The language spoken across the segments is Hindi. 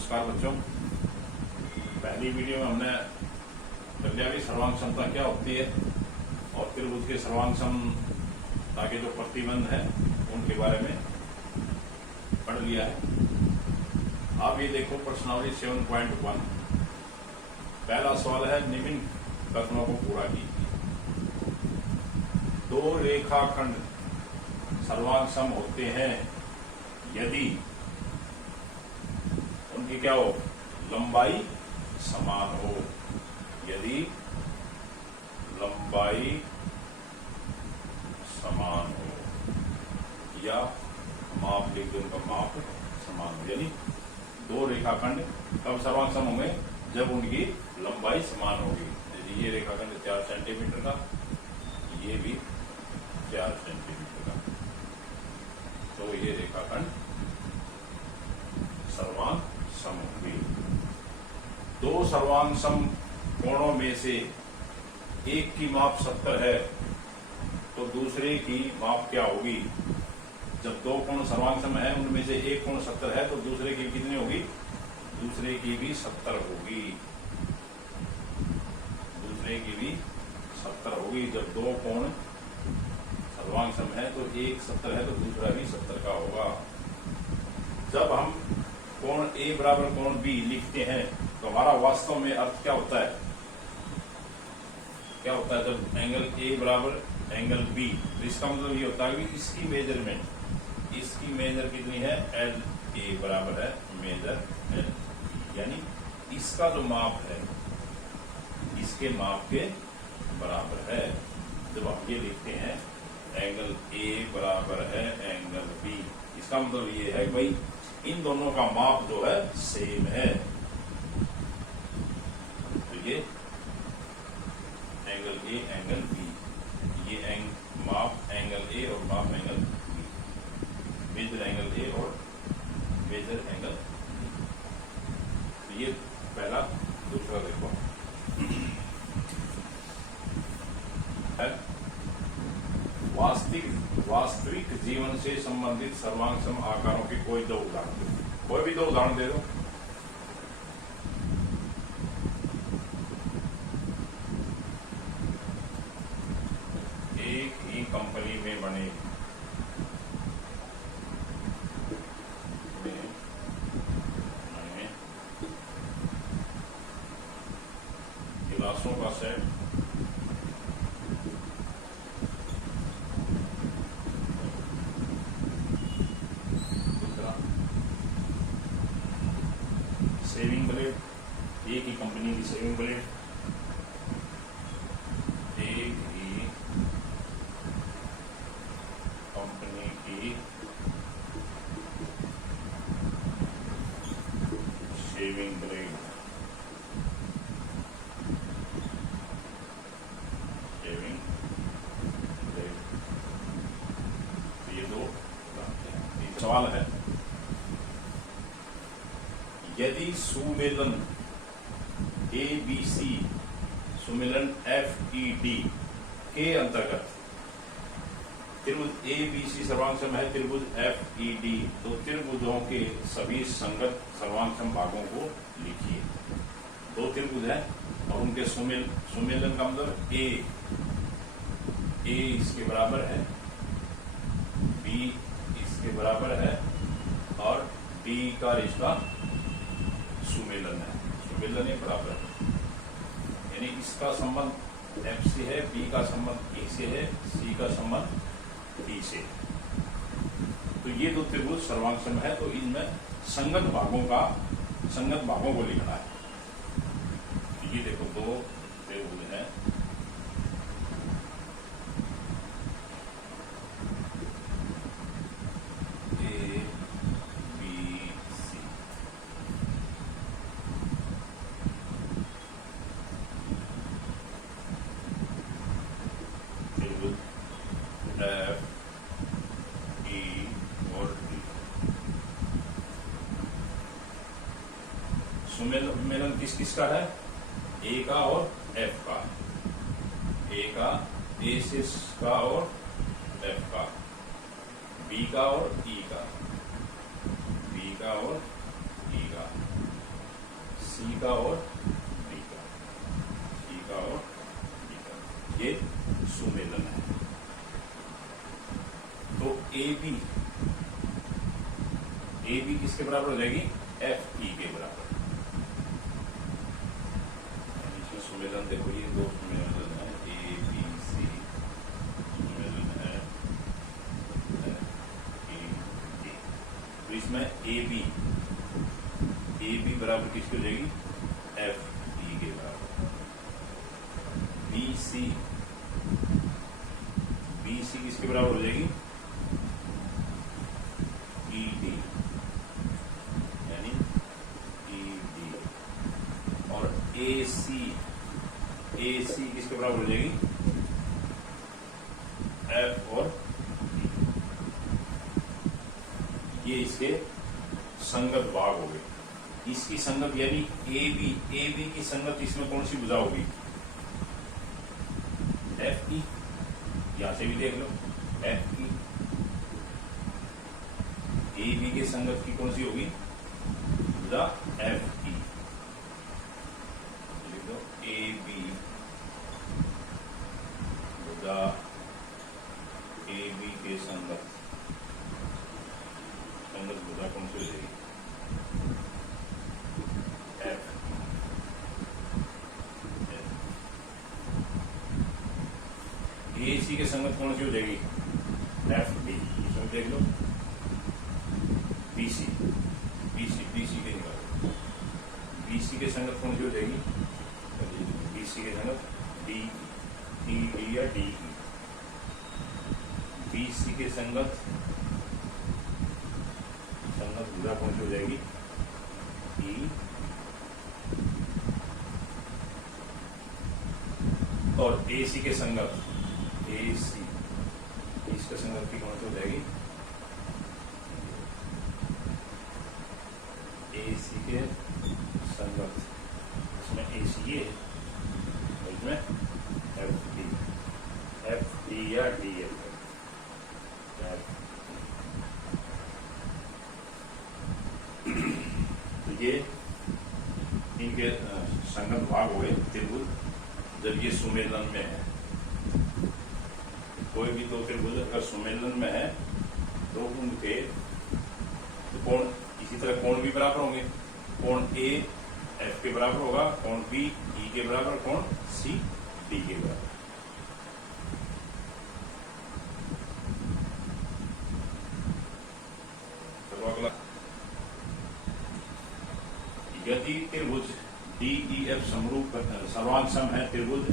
नमस्कार बच्चों। पहली वीडियो में हमने त्रिज्या की सर्वांग क्षमता क्या होती है और त्रिभुज के सर्वांग क्षमता के जो प्रतिबंध है उनके बारे में पढ़ लिया है। आप ये देखो प्रश्नावली 7.1। पहला सवाल है, निम्न कथनों को पूरा कीजिए। दो रेखाखंड सर्वांग सम होते हैं यदि उनकी क्या हो, लंबाई समान हो। यदि लंबाई समान हो या माप लिख दो, उनका माप समान हो। यानी दो रेखाखंड कब सर्वांग सम होंगे, जब उनकी लंबाई समान होगी। यदि ये रेखाखंड 4 सेंटीमीटर का, ये भी 4 सेंटीमीटर का, तो ये रेखाखंड सर्वांग सम होंगे। दो सर्वांग सम कोणों में से एक की माप 70 है तो दूसरे की माप क्या होगी। जब दो कोण सर्वांग सम है, उनमें से एक कोण 70 है तो दूसरे की कितनी होगी, दूसरे की भी 70 होगी। दूसरे की भी 70 होगी। जब दो कोण सर्वांग सम है तो एक 70 है तो दूसरा भी 70 का होगा। जब हम कोण ए बराबर कोण बी लिखते हैं तो हमारा वास्तव में अर्थ क्या होता है, क्या होता है। जब एंगल ए बराबर एंगल बी, तो इसका मतलब ये होता है कि इसकी मेजरमेंट, इसकी मेजर कितनी है, एल ए बराबर है मेजर एल, यानी इसका जो माप है इसके माप के बराबर है। जब हम ये लिखते हैं एंगल ए बराबर है एंगल बी, इसका मतलब ये है कि भाई इन दोनों का माप जो है सेम है। तो ये एंगल ए एंगल बी, ये माप एंगल ए और माप angle B, measure angle A और मेजर एंगल बी। तो ये पहला। दूसरा देखो है वास्तविक जीवन से संबंधित सर्वांग सम आकारों के कोई दो उदाहरण दो। कोई भी दो उदाहरण दे दो। एक ही कंपनी में बने गिलासों का सेट सेविंग ब्लेड, एक ही कंपनी की सेविंग ब्लेड, एक ही कंपनी की शेविंग ब्लेड, शेविंग ब्लेड। ये दो सवाल है, यदि सुमेलन ABC सुमेलन FED के अंतर्गत त्रिभुज ABC सर्वांग सम है त्रिभुज FED, तो त्रिभुजों के सभी संगत सर्वांग सम भागों को लिखिए। दो त्रिभुज हैं और उनके सुमेलन का मतलब A इसके बराबर है, B इसके बराबर है और D का रिश्ता सुमेलन है। सुमेलन एक बराबर है, यानी इसका संबंध F से है, B का संबंध E से है, C का संबंध D से। तो ये दो त्रिभुज सर्वांग सम है, तो इनमें संगत भागों को लिखना है। तो ये देखो दो त्रिभुज हैं, F, E और D। सुमेलन किस किस का है, A का और F का, A का A से का और F का, B का और E का, B का और E का। ए बी किसके बराबर हो जाएगी, एफ ई के बराबर। इसमें सुमेलन देखो, ये दो सुमेलन है, ए बी सी सुमेलन है ए बी। तो इसमें ए बी बराबर किसकी हो जाएगी, एफ ई के बराबर। बी सी किसके बराबर हो जाएगी, ई डी, यानी ई डी। और ए सी किसके बराबर हो जाएगी, एफ और ये इसके संगत भाग हो गए। इसकी संगत यानी ए बी की संगत इसमें कौन सी भुजा होगी, एफ ई। यहां से भी देख लो, एफ ई। ए बी के संगत की कौन सी होगी, भुजा एफ ई। लिख दो ए बी भुजा ए बी के संगत भुजा कौन सी हो जाएगी, एफ। ए सी के संगत कौन सी हो जाएगी, एफ डी। इसमें देख लो, बी सी के निकालो, बी सी के संगत कौन सी हो जाएगी, बी सी के संगत डी या डी ई। बी सी के संगत भुजा कौन सी हो जाएगी, ई। और ए सी के संगत इसके संगत की कौन सी हो जाएगी, ए सी के संगत, इसमें ए सी ये है, इसमें एफ डी या डी एफ। तो ये इनके संगत भाग हुए त्रिभुज जब ये सुमेलन में है। कोई भी दो त्रिभुज अगर सुमेलन में है तो उनके तो कोण इसी तरह कोण भी बराबर होंगे। कोण ए एफ के बराबर होगा, कोण बी ई के बराबर, कोण सी डी के बराबर। तो अगला, यदि त्रिभुज डी ई एफ समरूप सर्वांग है त्रिभुज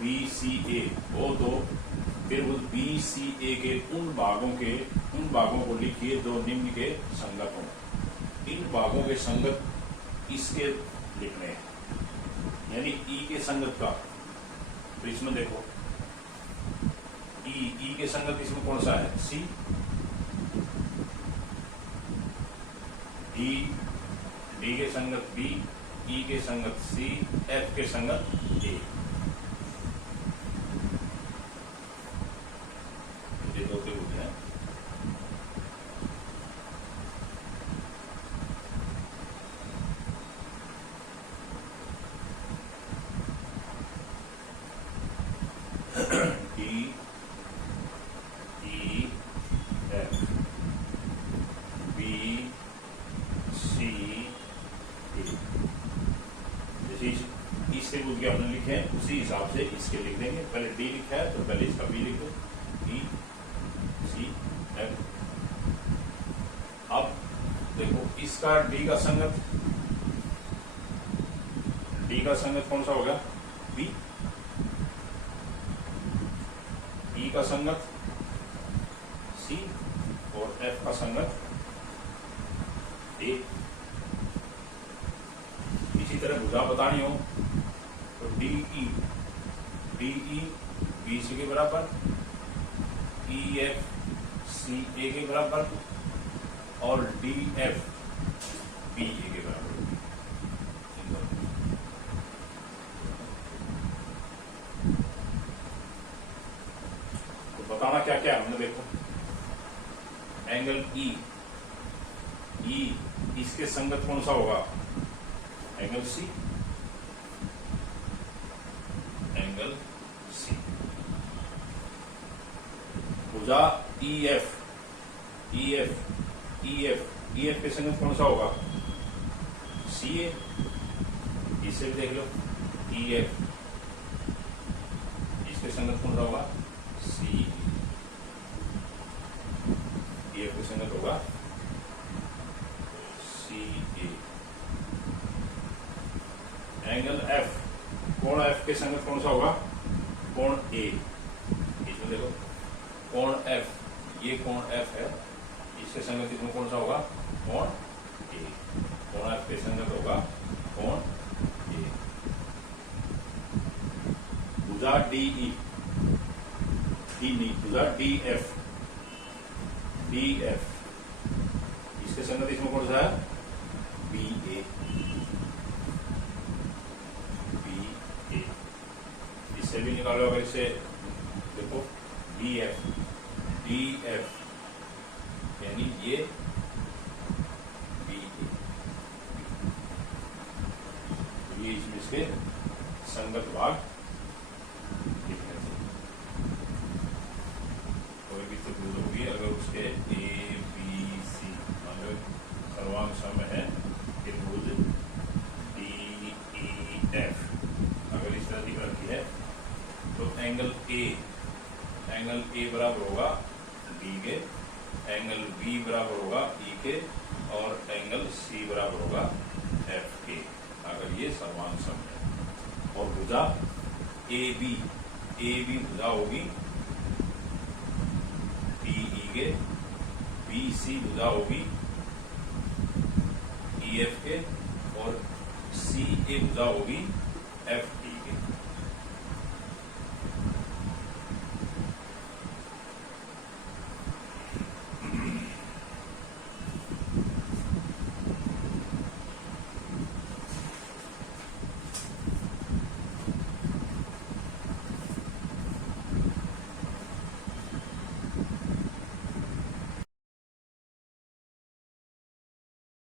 बी सी ए हो तो त्रिभुज बी सी ए के उन भागों को लिखिए जो निम्न के संगत हों। इन भागों के संगत इसके लिखने हैं, यानी ई के संगत का। तो इसमें देखो ई के संगत इसमें कौन सा है, सी। डी के संगत बी, ई के संगत सी, एफ के संगत ए। ये दो त्रिभुज हैं। D E F B C A. जैसे इस त्रिभुज के हमने लिखे हैं उसी हिसाब से इसके लिख देंगे। पहले डी लिखा है तो पहले इसका बी लिख दो, डी सी एफ। अब देखो इसका डी का संगत कौन सा होगा, बी। ई का संगत सी और एफ का संगत ए। इसी तरह भुजा बतानी हो तो डी ई बी सी के बराबर, ई एफ सी ए के बराबर और डी एफ बी ए के बराबर। तो बताना क्या क्या हमने देखो, एंगल ई इसके संगत कौन सा होगा, एंगल सी। भुजा ई एफ ई एफ के संगत कौन सा होगा? सी ए। इसे भी देख लो, ई एफ, इसके संगत कौन सा होगा? सी। ई एफ के संगत होगा सी ए। एंगल एफ, कोण एफ के संगत कौन सा होगा? कोण ए। इसमें देखो कोण एफ, ये कोण एफ है, इसके संगत इसमें कौन सा होगा? कोण ए। कोण एफ के संगत होगा कोण ए। भुजा डी ई, डी नी, भुजा डी एफ, डी एफ, इसके संगत इसमें कौन सा है? बी ए। बी ए, इससे भी निकालो अगर इसे देखो, डी एफ, डी एफ यानी ये बी ए, ये इसमें इसके संगत भाग लिखने चाहिए। कोई भी त्रिभुज होगी अगर उसके ए बी सी, मतलब सर्वांग सम है त्रिभुज डी ई एफ, अगर इस तरह दिख रखी है तो एंगल ए बराबर होगा डी के, एंगल बी बराबर होगा ई के, और एंगल सी बराबर होगा एफ के, अगर ये सर्वांग सम है। और भुजा ए बी भुजा होगी डी ई के, बी सी भुजा होगी ई एफ के, और सी ए भुजा होगी एफ